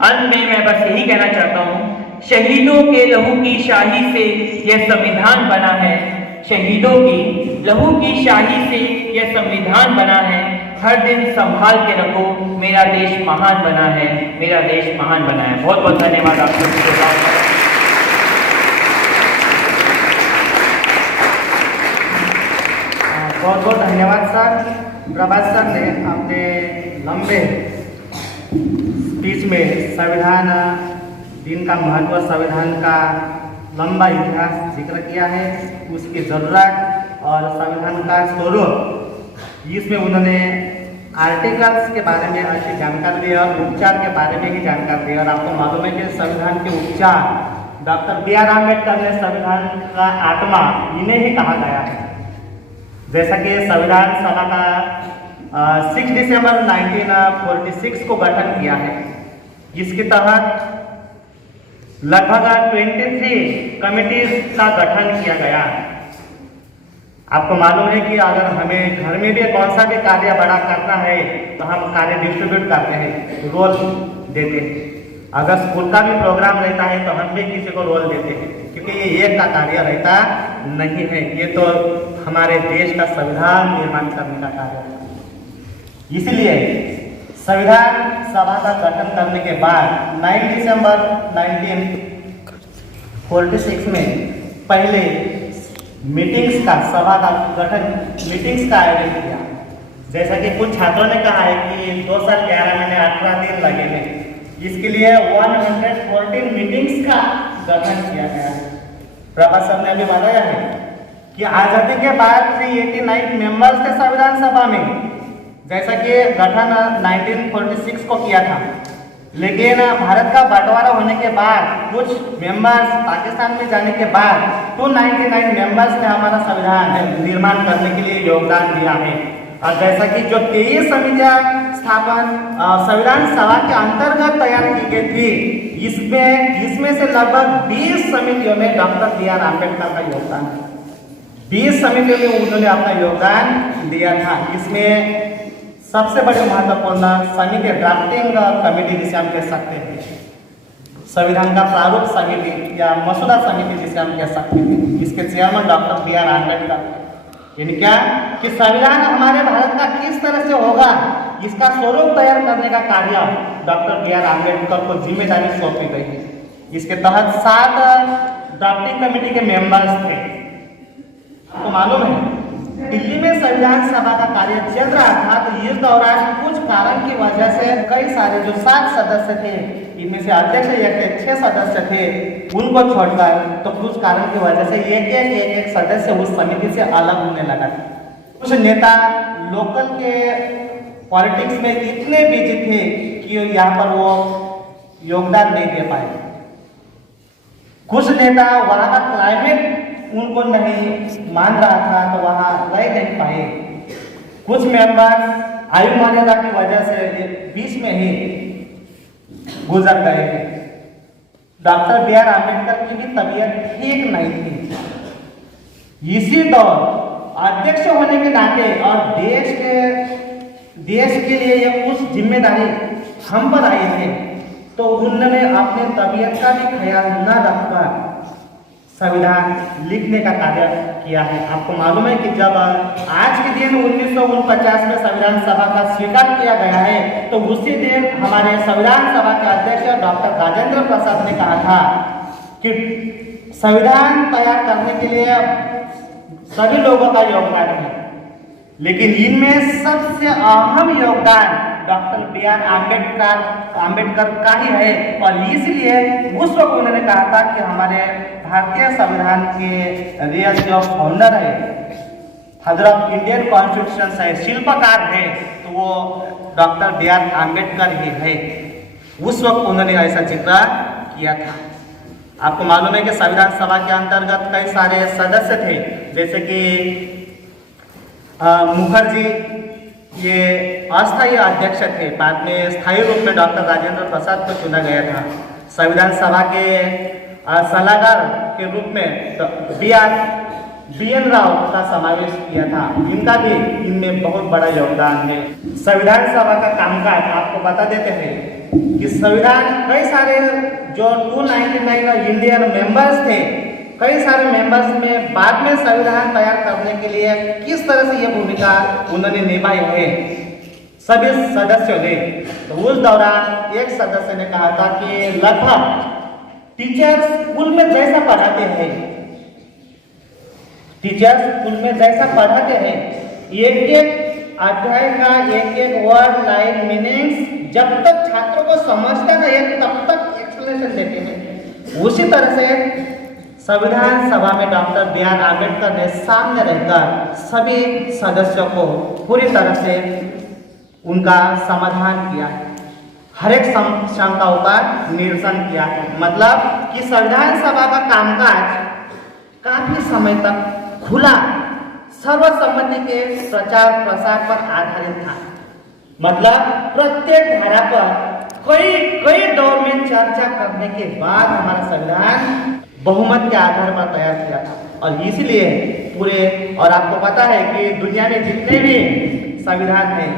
अंत में मैं बस यही कहना चाहता हूं, शहीदों के लहू की शाही से यह संविधान बना है, शहीदों की लहू की शाही से यह संविधान बना है। हर दिन संभाल के रखो, मेरा देश महान बना है, मेरा देश महान बना है। बहुत बहुत धन्यवाद आपको। बहुत बहुत धन्यवाद सर। प्रभात सर ने अपने लंबे स्पीच में संविधान दिन का महत्व, संविधान का लंबा इतिहास जिक्र किया है, उसकी ज़रूरत और संविधान का स्वरूप। इसमें उन्होंने आर्टिकल्स के बारे में अच्छी जानकारी दी और उपचार के बारे में ही जानकारी दी। और आपको मालूम है कि संविधान के उपचार डॉक्टर B.आर. अम्बेडकर ने संविधान का आत्मा इन्हें ही कहा गया है। जैसा कि संविधान सभा का 6 दिसंबर 1946 को गठन किया है। इसके तहत लगभग 23 कमिटीज का गठन किया गया है। आपको मालूम है कि अगर हमें घर में भी कौन सा भी कार्य बड़ा करना है तो हम कार्य डिस्ट्रीब्यूट करते हैं, रोल देते हैं। अगर स्कूल का भी प्रोग्राम रहता है तो हम भी किसी को रोल देते हैं, क्योंकि ये एक का कार्य रहता नहीं है, ये तो हमारे देश का संविधान निर्माण करने का कार्य है। इसलिए संविधान सभा का गठन करने के बाद 9 दिसंबर 1946 में पहले मीटिंग्स का, सभा का गठन, मीटिंग्स का आयोजन किया। जैसा कि कुछ छात्रों ने कहा है कि 2 साल 11 महीने 18 दिन लगे हैं, इसके लिए 114 मीटिंग्स का गठन किया गया है। प्रभा सर ने अभी बताया है कि आज़ादी के बाद 389 मेंबर्स थे संविधान सभा में, जैसा कि गठन 1946 को किया था। लेकिन भारत का बंटवारा होने के बाद कुछ मेंबर्स पाकिस्तान में जाने के बाद 299 मेंबर्स ने हमारा संविधान निर्माण करने के लिए योगदान दिया है। और जैसा कि जो 23 समितियां स्थापन संविधान सभा के अंतर्गत तैयार की गई थी, इसमें से लगभग 20 समितियों में डॉक्टर B.आर. अम्बेडकर का योगदान है। 20 समितियों में उन्होंने अपना योगदान दिया था। इसमें सबसे बड़ी महत्वपूर्ण समिति ड्राफ्टिंग कमेटी जिसे हम कह सकते हैं, संविधान का प्रारूप समिति या मसौदा समिति जिसे हम कह सकते हैं, इसके चेयरमैन डॉक्टर B.आर. अम्बेडकर। यानी क्या कि संविधान हमारे भारत का किस तरह से होगा, इसका स्वरूप तैयार करने का कार्य डॉक्टर B.आर. अम्बेडकर को जिम्मेदारी सौंपी गई है। इसके तहत 7 ड्राफ्टिंग कमेटी के मेंबर्स थे। आपको मालूम है दिल्ली में संविधान सभा का कार्य चल रहा था, तो इस दौरान कुछ कारण की वजह से कई सारे जो 7 सदस्य थे, इनमें से अध्यक्ष एक थे, 6 सदस्य थे, उनको छोड़कर तो कुछ कारण की वजह से एक सदस्य उस समिति से अलग होने लगा। कुछ नेता लोकल के पॉलिटिक्स में इतने बिजी थे कि यहाँ पर वो योगदान नहीं दे पाए। कुछ नेता वहाँ का क्लाइमेट उनको नहीं मान रहा था, तो वहाँ रह नहीं पाए। कुछ मेंबर आयु मर्यादा की वजह से बीच में ही गुजर गए थे। डॉक्टर बी आर अम्बेडकर की भी तबीयत ठीक नहीं थी। इसी दौर अध्यक्ष होने के नाते और देश के लिए ये कुछ जिम्मेदारी हम पर आई है, तो उन्होंने अपने तबीयत का भी ख्याल न रखकर संविधान लिखने का कार्य किया है। आपको मालूम है कि जब आज के दिन 1949 में संविधान सभा का स्वीकार किया गया है, तो उसी दिन हमारे संविधान सभा के अध्यक्ष डॉक्टर राजेंद्र प्रसाद ने कहा था कि संविधान तैयार करने के लिए सभी लोगों का योगदान है, लेकिन इनमें सबसे अहम योगदान डॉक्टर बी आर अम्बेडकर का ही है। और इसलिए उस वक्त उन्होंने कहा था कि हमारे भारतीय संविधान के रियल जो फाउंडर है, फादर ऑफ इंडियन कॉन्स्टिट्यूशन है, शिल्पकार है, तो वो डॉक्टर बी आर अम्बेडकर ही है। उस वक्त उन्होंने ऐसा जिक्र किया था। आपको मालूम है कि संविधान सभा के अंतर्गत कई सारे सदस्य थे, जैसे कि मुखर्जी ये अस्थायी अध्यक्ष थे, बाद में स्थायी रूप में डॉक्टर राजेंद्र प्रसाद को चुना गया था। संविधान सभा के सलाहकार के रूप में बी एन राव का समावेश किया था। इनका भी इनमें बहुत बड़ा योगदान है। संविधान सभा का कामकाज आपको बता देते हैं कि संविधान कई सारे जो 299 इंडियन मेंबर्स थे, कई सारे मेंबर्स में बाद में संविधान तैयार करने के लिए किस तरह से यह भूमिका उन्होंने निभाई है सभी सदस्यों ने। तो उस दौरान एक सदस्य ने कहा था कि लगभग टीचर्स स्कूल में जैसा पढ़ाते हैं, एक अध्याय का एक वर्ड लाइन मीनिंग्स जब तक छात्रों को समझता है तब तक एक्सप्लेनेशन देते हैं। उसी तरह से संविधान सभा में डॉक्टर बी आर अम्बेडकर ने सामने रहकर सभी सदस्यों को पूरी तरह से उनका समाधान किया है, हर एक शंकाओं का निरसन किया है। मतलब कि संविधान सभा का कामकाज काफी समय तक खुला सर्वसम्मति के प्रचार प्रसार पर आधारित था। मतलब प्रत्येक धारा पर कई दौर में चर्चा करने के बाद हमारा संविधान बहुमत के आधार पर तैयार किया था। और इसलिए पूरे, और आपको पता है कि दुनिया में जितने भी संविधान हैं,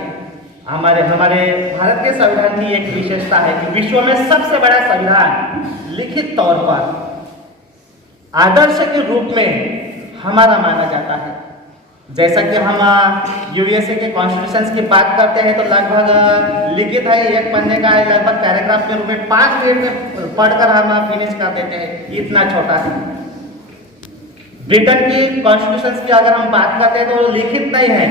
हमारे भारत के संविधान की एक विशेषता है कि विश्व में सबसे बड़ा संविधान लिखित तौर पर आदर्श के रूप में हमारा माना जाता है। जैसा कि हम यूएसए के कॉन्स्टिट्यूशन की बात करते हैं, तो लगभग लिखित है, एक पन्ने का है, लगभग पैराग्राफ के रूप में 5 मिनट में पढ़कर हम फिनिश कर देते हैं, इतना छोटा है। ब्रिटेन की कॉन्स्टिट्यूशन की अगर हम बात करते हैं तो लिखित नहीं है,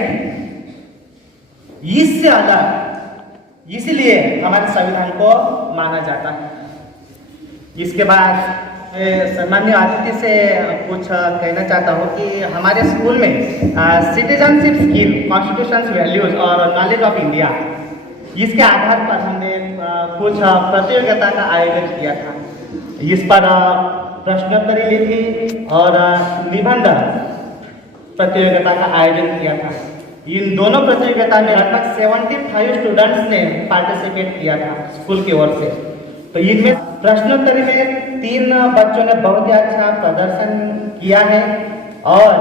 इससे अलग, इसलिए हमारे संविधान को माना जाता है। इसके बाद सम्मानीय अतिथि से कुछ कहना चाहता हूँ कि हमारे स्कूल में सिटीजनशिप स्किल, कॉन्स्टिट्यूशन वैल्यूज और नॉलेज ऑफ इंडिया, इसके आधार पर हमने कुछ प्रतियोगिता का आयोजन किया था। इस पर प्रश्नोत्तरी ली थी और निबंध प्रतियोगिता का आयोजन किया था। इन दोनों प्रतियोगिता में लगभग 75 स्टूडेंट्स ने पार्टिसिपेट किया था स्कूल की ओर से। तो इनमें प्रश्नोत्तरी में 3 बच्चों ने बहुत ही अच्छा प्रदर्शन किया है और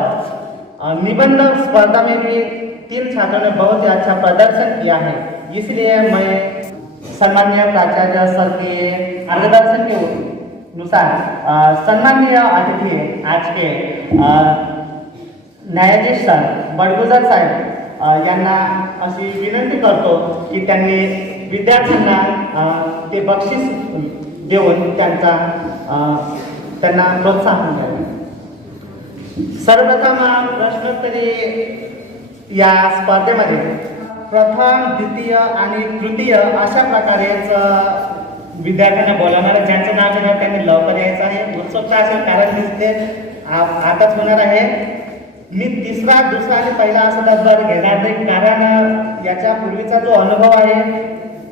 निबंध स्पर्धा में भी 3 छात्रों ने बहुत ही अच्छा प्रदर्शन किया है। इसलिए मैं सम्मानीय प्राचार्य सर के मार्गदर्शन के अनुसार सम्मानीय अतिथि आज के न्यायाधीश सर बडगुजर साहेब यांना अशी विनंती करतो की त्यांनी विद्यार्थ्यांना ते बक्षीस देऊन त्यांना प्रोत्साहन द्यावे. सर्वप्रथम प्रश्नोत्तरी या स्पर्धेमध्ये प्रथम, द्वितीय आणि तृतीय अशा प्रकारेच विद्यार्थ्यांना बोलावणार, ज्यांचं नाव घेणार त्यांनी लवकर यायचं आहे. उत्सुकता असेल कारण दिसते आताच होणार आहे. मी तिसरा, दुसरा आणि पहिला असं नंबर घेणार नाही, कारण याच्या पूर्वीचा जो अनुभव आहे,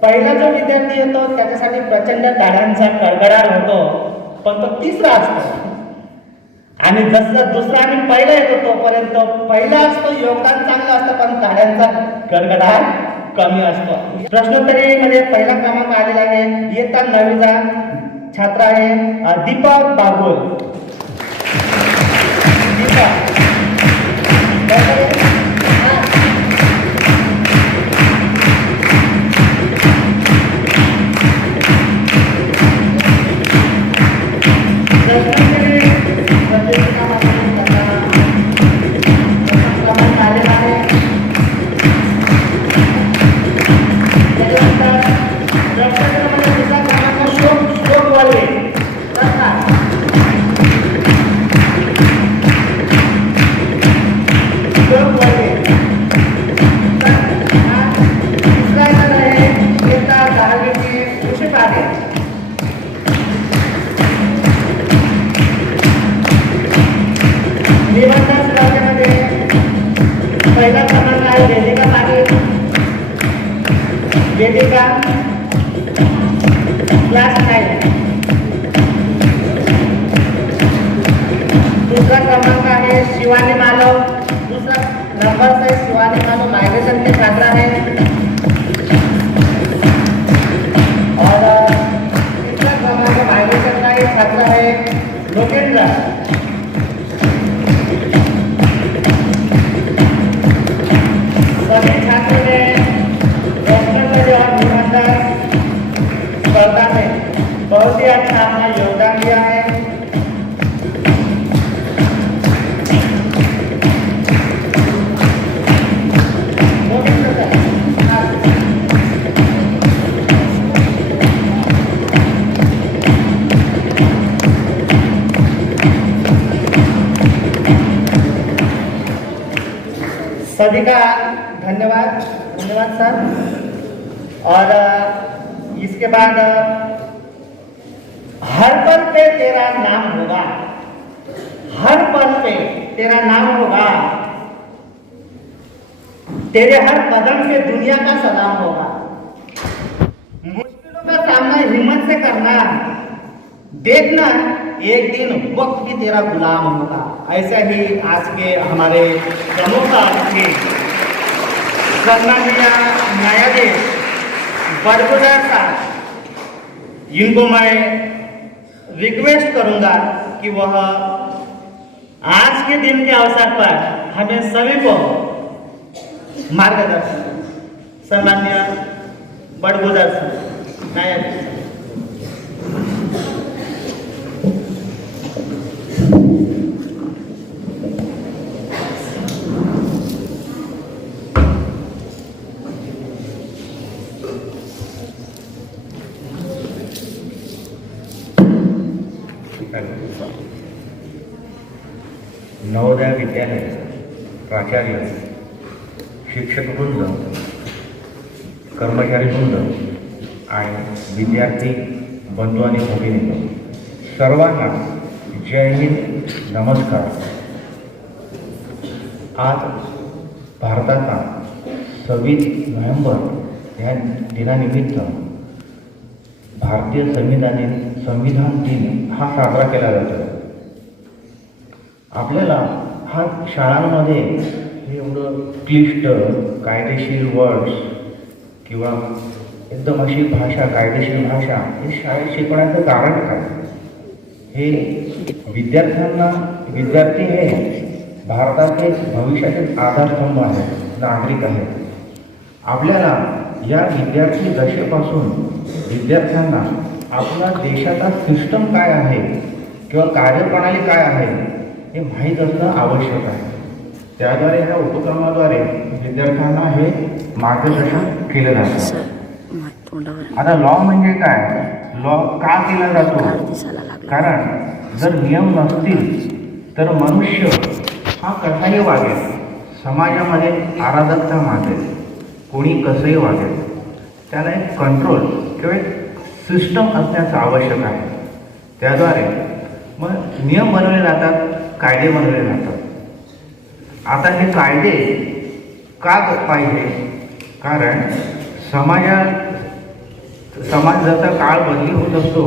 पहिला जो विद्यार्थी येतो त्याच्यासाठी प्रचंड टाळ्यांचा कडकडाट होतो, पण तो तिसरा असतो. आणि जसं दुसरा आणि पहिला येतो तोपर्यंत पहिला असतो, योगदान चांगलं असतं, पण टाळ्यांचा कडकडाट कमी असतो. प्रश्नोत्तरीमध्ये पहिला क्रमांक आलेला आहे, इयत्ता 9वीचा छात्र आहे दीपक बागुल. दीपक पहिला क्रमांक आहे वेदिका पाटील. वेदिका क्लास 9. दुसरा क्रमांक आहे शिवानी मालव. दूसरा नंबर से शिवानी मालव माइग्रेशन के छात्रा है. और तीसरा क्रमांक माइग्रेशन का एक छात्र है लोकेंद्र. सभी छात्रों ने वक्तव्य और निबंधन स्पर्धा में बहुत ही अच्छा अपना योगदान दिया है. सभी का धन्यवाद सर. और इसके बाद हर पल पे तेरा नाम होगा, हर पल पे तेरा नाम होगा, तेरे हर कदम पे दुनिया का सलाम होगा. मुश्किलों का सामना हिम्मत से करना, देखना एक दिन वक्त भी तेरा गुलाम होगा. ऐसे ही आज के हमारे प्रमुख अतिथि सम्माननीय न्यायाधीश बड़गुजर साहब, इनको मैं रिक्वेस्ट करूंगा कि वह आज के दिन के अवसर पर हमें सभी को मार्गदर्शन. सम्माननीय बड़गुजर साहब, न्यायाधीश. नवोदय विद्यालय प्राचार्य, शिक्षकवृंद, कर्मचारीवृंद आणि विद्यार्थी बंधू आणि भगिनी सर्वांना जय हिंद, नमस्कार. आज भारताचा 26 नोव्हेंबर या दिनानिमित्त भारतीय संविधान दिन हा साजरा केला जातो. आपल्याला हा शाळांमध्ये एवढं क्लिष्ट कायदेशीर वर्ड्स किंवा एकदम अशी भाषा, कायदेशीर भाषा हे शाळेत शिकवण्याचं कारण काय? हे विद्यार्थी हे भारताचे भविष्याचे आधारस्तंभ आहेत, नागरिक आहेत. आपल्याला या विद्यार्थी दशेपासून विद्यार्थ्यांना आपला देशाचा सिस्टम काय आहे किंवा कार्यप्रणाली काय आहे हे माहीत असणं आवश्यक आहे. त्याद्वारे ह्या उपक्रमाद्वारे विद्यार्थ्यांना हे मार्गदर्शन केलं जातं. आता लॉ म्हणजे काय? लॉ का केला जातो? कारण जर नियम नसतील तर मनुष्य हा कसाही वागेल, समाजामध्ये अराजकता मागेल, कोणी कसंही वागेल. त्याला एक कंट्रोल किंवा एक सिस्टम असण्याचं आवश्यक आहे. त्याद्वारे मग नियम बनवले जातात, कायदे बनवले जातात. आता हे कायदे का पाहिजे? कारण समाज जसा काळ बदली होत असतो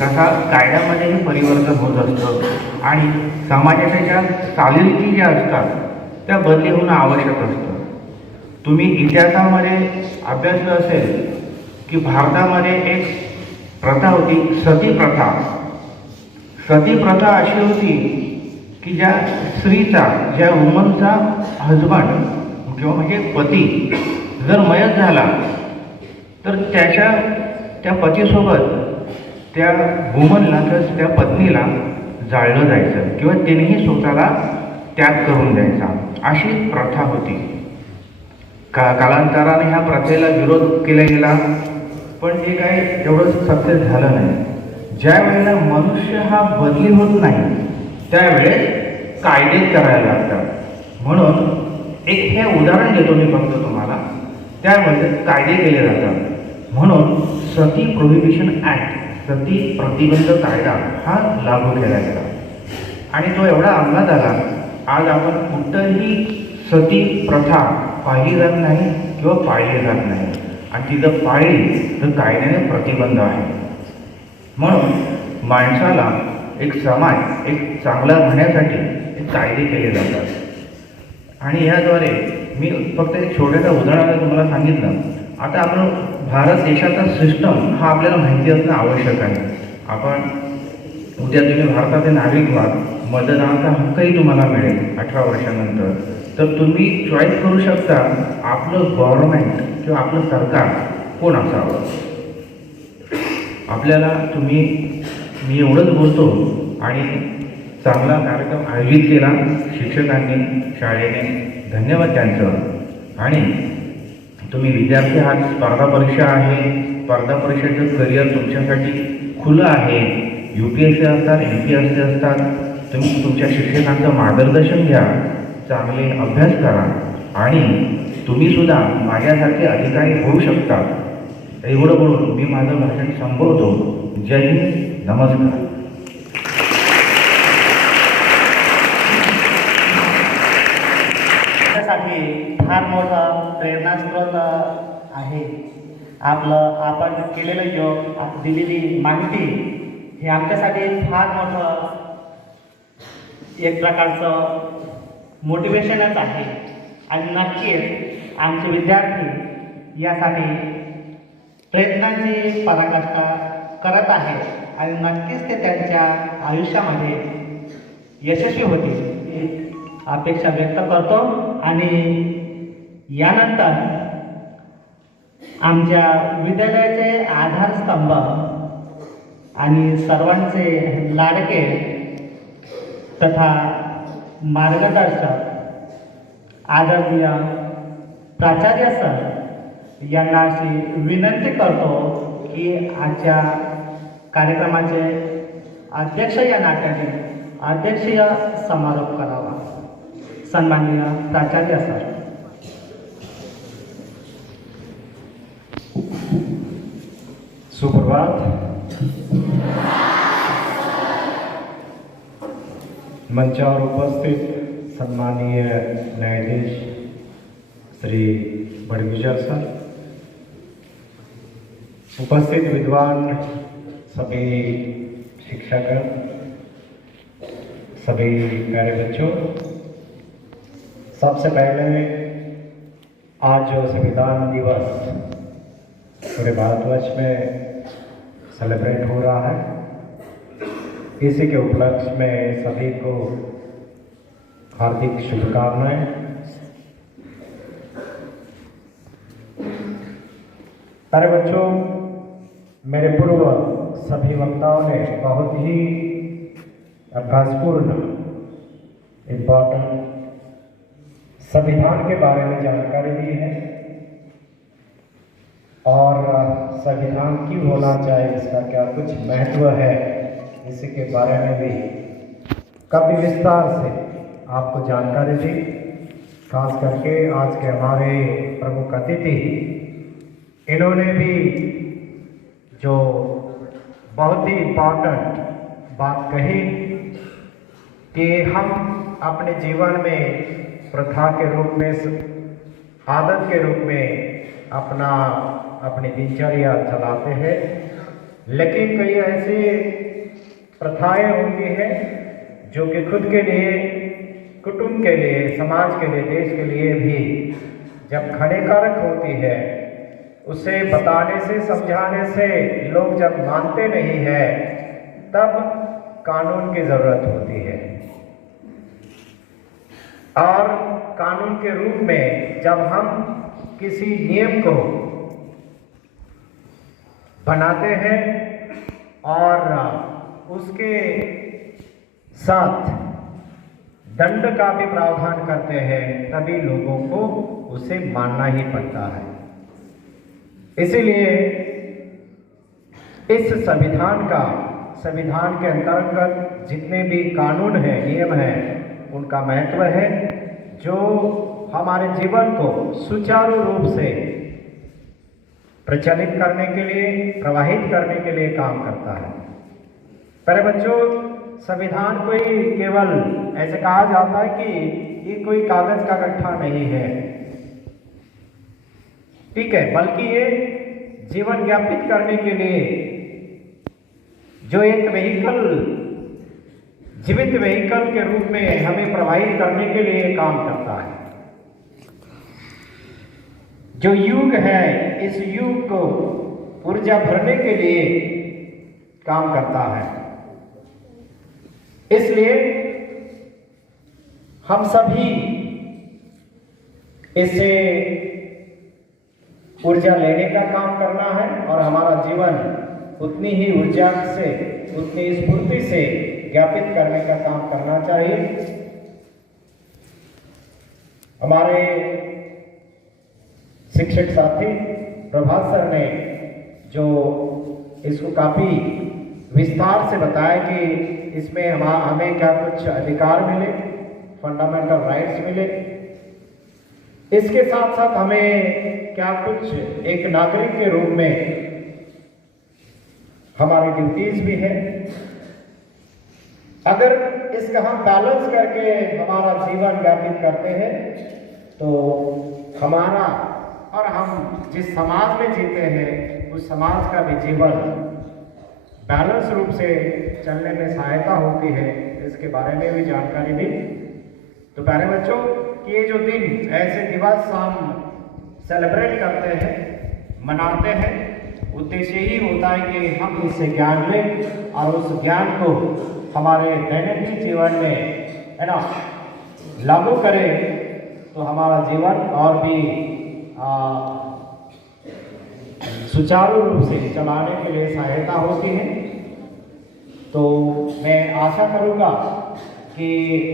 तसा कायद्यामध्येही परिवर्तन होत असतं आणि समाजाच्या ज्या चालीरीती ज्या असतात त्या बदली होणं आवश्यक असतं. तुम्ही इतिहासामध्ये अभ्यासलं असेल की भारतामध्ये एक प्रथा होती, सती प्रथा. सती प्रथा अशी होती की ज्या स्त्रीचा, ज्या वुमनचा हजबंड किंवा म्हणजे पती जर मयत झाला तर त्या पतीसोबत त्या वुमनला किंवा त्या पत्नीला जाळलं जायचं किंवा तिनेही स्वतःला त्याग करून द्यायचा, अशी प्रथा होती. कालांतराने ह्या प्रथेला विरोध केला गेला, पण ते काही एवढं सक्सेस झालं नाही. ज्या वेळेला मनुष्य हा बदली होत नाही त्यावेळेस कायदे करायला लागतात. म्हणून एक हे उदाहरण देतो मी फक्त तुम्हाला. त्यामध्ये कायदे केले जातात. म्हणून सती प्रोहिबिशन ॲक्ट, सती प्रतिबंध कायदा हा लागू केला गेला आणि तो एवढा अंमलात आला. आज आपण कुठंही सती प्रथा पाहिली जात नाही किंवा पाळली जात नाही आणि ती जर पाळली तर कायद्याने प्रतिबंध आहे. म्हणून माणसाला एक समाज एक चांगला राहण्यासाठी एक कायदे केले जातात आणि याद्वारे मी फक्त एक छोट्याशा उदाहरणाला तुम्हाला सांगितलं. आता आपण भारत देशाचा सिस्टम हा आपल्याला माहिती असणं आवश्यक आहे. आपण उद्या तुम्ही भारताचे नागरिक व्हाल, मतदानाचा हक्कही तुम्हाला मिळेल 18 वर्षानंतर. तर तुम्ही चॉईस करू शकता आपलं गव्हर्नमेंट किंवा आपलं सरकार कोण असावं. आपल्याला मी एवढंच बोलतो आणि चांगला कार्यक्रम आयोजित केला शिक्षकांनी, शाळेने, धन्यवाद त्यांचं. आणि तुम्ही विद्यार्थी आहात, स्पर्धा परीक्षा आहे, स्पर्धा परीक्षेचं करिअर तुमच्यासाठी खुलं आहे. UPSC असतात, MPSC असतात. तुम्ही तुमच्या शिक्षकांचं मार्गदर्शन घ्या, चांगले अभ्यास करा आणि तुम्हीसुद्धा माझ्यासारखे अधिकारी होऊ शकता. एवढं बोलून मी माझं भाषण संपवतो. जय हिंद, नमस्कार. माझ्यासाठी फार मोठा प्रेरणास्रोत आहे. आपण केलेलं योग, दिलेली माहिती हे आमच्यासाठी फार मोठं एक प्रकारचं मोटिवेशनच आहे आणि नक्कीच आमचे विद्यार्थी यासाठी प्रयत्नांची पराकाष्ठा करत आहेत आणि नक्कीच ते त्यांच्या आयुष्यामध्ये यशस्वी होतील ही अपेक्षा व्यक्त करतो. आणि यानंतर आमच्या विद्यालयाचे आधारस्तंभ आणि सर्वांचे लाडके तथा मार्गदर्शक आदरणीय प्राचार्य सर यांना अशी विनंती करतो की आजच्या कार्यक्रमाचे अध्यक्ष या नात्याने अध्यक्षीय समारोप करावा. सन्माननीय प्राचार्य सर. सुप्रभात. मंचावर उपस्थित सन्माननीय न्यायाधीश श्री बड़गुजर सर, उपस्थित विद्वान सभी शिक्षक, सभी प्यारे बच्चों, सबसे पहले आज जो संविधान दिवस पूरे भारतवर्ष में सेलिब्रेट हो रहा है, इसी के उपलक्ष्य में सभी को हार्दिक शुभकामनाएं. प्यारे बच्चों, मेरे पूर्व सभी वक्ताओं ने बहुत ही अभ्यासपूर्ण इम्पोर्टेंट संविधान के बारे में जानकारी दी है और संविधान क्यों होना चाहिए, इसका क्या कुछ महत्व है, इसी के बारे में भी काफ़ी विस्तार से आपको जानकारी दी। खास करके आज के हमारे प्रमुख अतिथि, इन्होंने भी जो बहुत ही इम्पोर्टेंट बात कही कि हम अपने जीवन में प्रथा के रूप में, आदत के रूप में अपनी दिनचर्या चलाते हैं, लेकिन कई ऐसी प्रथाएं होती हैं जो कि खुद के लिए, कुटुंब के लिए, समाज के लिए, देश के लिए भी जब हानिकारक होती है, उसे बताने से, समझाने से लोग जब मानते नहीं है, तब कानून की ज़रूरत होती है। और कानून के रूप में जब हम किसी नियम को बनाते हैं और उसके साथ दंड का भी प्रावधान करते हैं, तभी लोगों को उसे मानना ही पड़ता है। इसीलिए इस संविधान के अंतर्गत जितने भी कानून हैं, नियम हैं, उनका महत्व है, जो हमारे जीवन को सुचारू रूप से प्रचलित करने के लिए, प्रवाहित करने के लिए काम करता है। प्यारे बच्चों, संविधान कोई केवल ऐसे कहा जाता है कि ये कोई कागज का गट्ठा नहीं है, ठीक है, बल्कि ये जीवन यापित करने के लिए जो एक व्हीकल, जीवित व्हीकल के रूप में हमें प्रवाहित करने के लिए काम करता है। जो युग है, इस युग को ऊर्जा भरने के लिए काम करता है। इसलिए हम सभी इससे ऊर्जा लेने का काम करना है और हमारा जीवन उतनी ही ऊर्जा से, उतनी स्फूर्ति से ज्ञापित करने का काम करना चाहिए। हमारे शिक्षक साथी प्रभात सर ने जो इसको काफ़ी विस्तार से बताया कि इसमें हमें क्या कुछ अधिकार मिले, फंडामेंटल राइट्स मिले, इसके साथ साथ हमें क्या कुछ एक नागरिक के रूप में हमारी ड्यूटीज भी है। अगर इसका हम बैलेंस करके हमारा जीवन व्यापित करते हैं तो हमारा और हम जिस समाज में जीते हैं उस समाज का भी जीवन बैलेंस रूप से चलने में सहायता होती है। इसके बारे में भी जानकारी दी। तो प्यारे बच्चों, कि ये जो दिन, ऐसे दिवस हम सेलिब्रेट करते हैं, मनाते हैं, उद्देश्य ही होता है कि हम इससे ज्ञान लें और उस ज्ञान को हमारे दैनिक जीवन में, है ना, लागू करें, तो हमारा जीवन और भी सुचारू रूप से चलाने के लिए सहायता होती है। तो मैं आशा करूँगा कि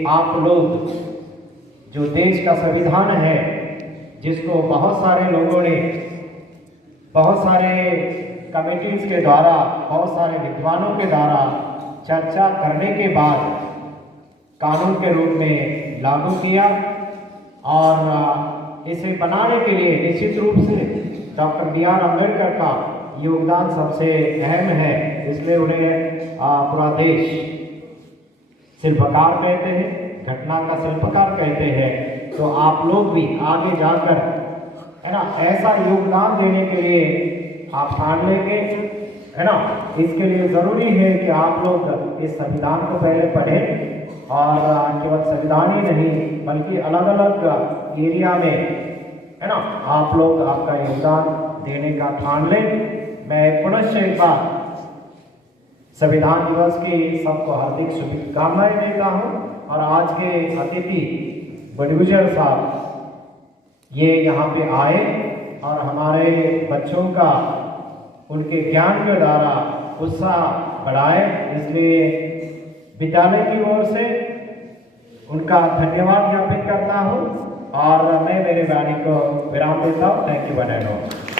आप लोग जो देश का संविधान है, जिसको बहुत सारे लोगों ने, बहुत सारे कमेटीज के द्वारा, बहुत सारे विद्वानों के द्वारा चर्चा करने के बाद कानून के रूप में लागू किया, और इसे बनाने के लिए निश्चित रूप से डॉक्टर B.R. अम्बेडकर का योगदान सबसे अहम है। इसलिए उन्हें पूरा देश शिल्पकार कहते हैं, घटना का शिल्पकार कहते हैं। तो आप लोग भी आगे जाकर, है ना, ऐसा योगदान देने के लिए आप ठान लेंगे, है ना। इसके लिए ज़रूरी है कि आप लोग इस संविधान को पहले पढ़ें, और केवल संविधान ही नहीं बल्कि अलग अलग एरिया में, है ना, आप लोग आपका योगदान देने का ठान लें। मैं पुनश्च एक बार संविधान दिवस की सबको हार्दिक शुभकामनाएं देता हूँ। और आज के अतिथि बड़गुजर साहब ये यहाँ पे आए और हमारे बच्चों का उनके ज्ञान के द्वारा उत्साह बढ़ाए, इसलिए विद्यालय की ओर से उनका धन्यवाद ज्ञापित करता हूँ और मैं मेरे वाणी को विराम देता हूँ। Thank you one and all.